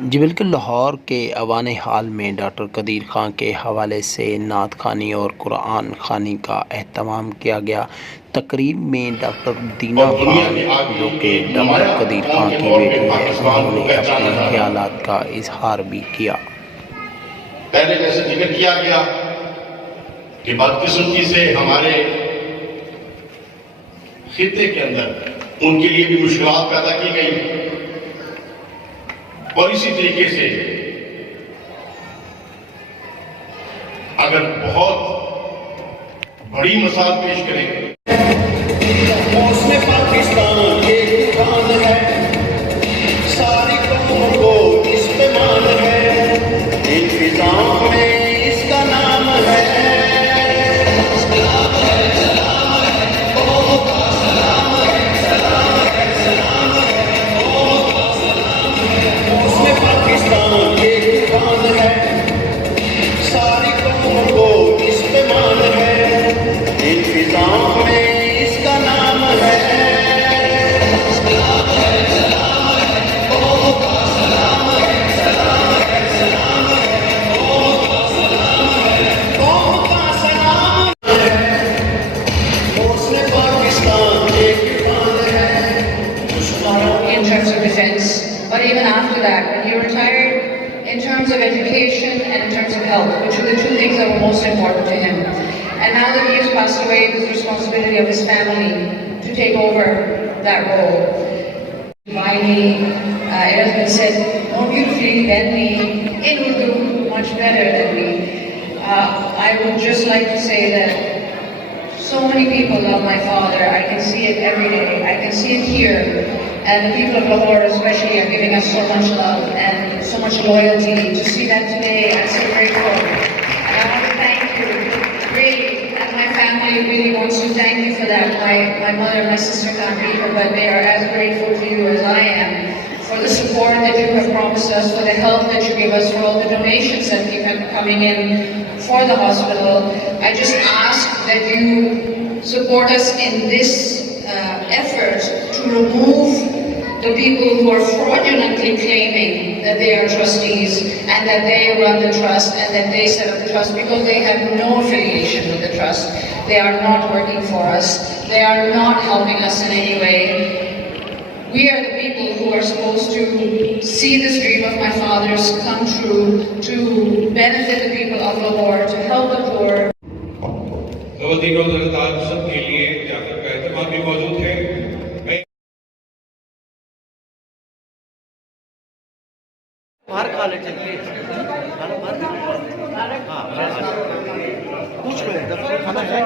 جی بالکل، لاہور کے ایوان حال میں ڈاکٹر قدیر خان کے حوالے سے نعت خوانی اور قرآن خوانی کا اہتمام کیا گیا۔ تقریب میں ڈاکٹر دینا خان جو کہ ڈاکٹر قدیر خان کی بیٹی ہیں، انہوں نے اپنے خیالات کا اظہار بھی کیا۔ پہلے جیسے ذکر کیا گیا کہ بدقسمتی سے ہمارے خطے کے اندر ان کے لیے بھی مشکلات پیدا کی گئی، اور اسی طریقے سے اگر بہت بڑی مثال پیش کریں محسن پاکستان ایک خیال ہے، ساری قوم کو اس پہ مان ہے، انتظام میں اس کا نام ہے، سلام ہے سلام ہے قوم کا، سلام ہے سلام ہے سلام ہے قوم کا، سلام ہے محسن پاکستان ایک خیال ہے، ساری قوم کو اس پہ مان ہے، انتظام میں اس کا نام ہے، سلام ہے سلام ہے قوم کا، سلام ہے سلام ہے سلام ہے قوم کا، سلام ہے قوم کا، سلام ہے محسن پاکستان ایک خیال ہے، not only in terms of defense, but even after that, when he retired, in terms of education and in terms of health, which were the two things that were most important to him. And now that he has passed away, it is the responsibility of his family to take over that role. Divinely, it has been said more beautifully than me, in Urdu, much better than me. I would just like to say that so many people love my father. I can see it every day. I can see it here. And the people of Lahore especially are giving us so much love and so much loyalty. To see that today, I'm so grateful. And I want to thank you, really, and my family really wants to thank you for that. My mother and my sister can't be here, but they are as grateful to you as I am for the support that you have promised us, for the help that you give us, for all the donations that keep coming in for the hospital. I just ask that you support us in this effort to remove the people who are fraudulently claiming that they are trustees and that they run the trust and that they set up the trust, because they have no affiliation with the trust. They are not working for us. They are not helping us in any way. We are the people who are supposed to see this dream of my father's come true, to benefit the people of Lahore, to help the poor. خواتین اور حضرات سب کے لیے جاکر کا اہتمام بھی موجود ہے۔ باہر کھا لے چلیے، پوچھ لو دفتر کھانا ہے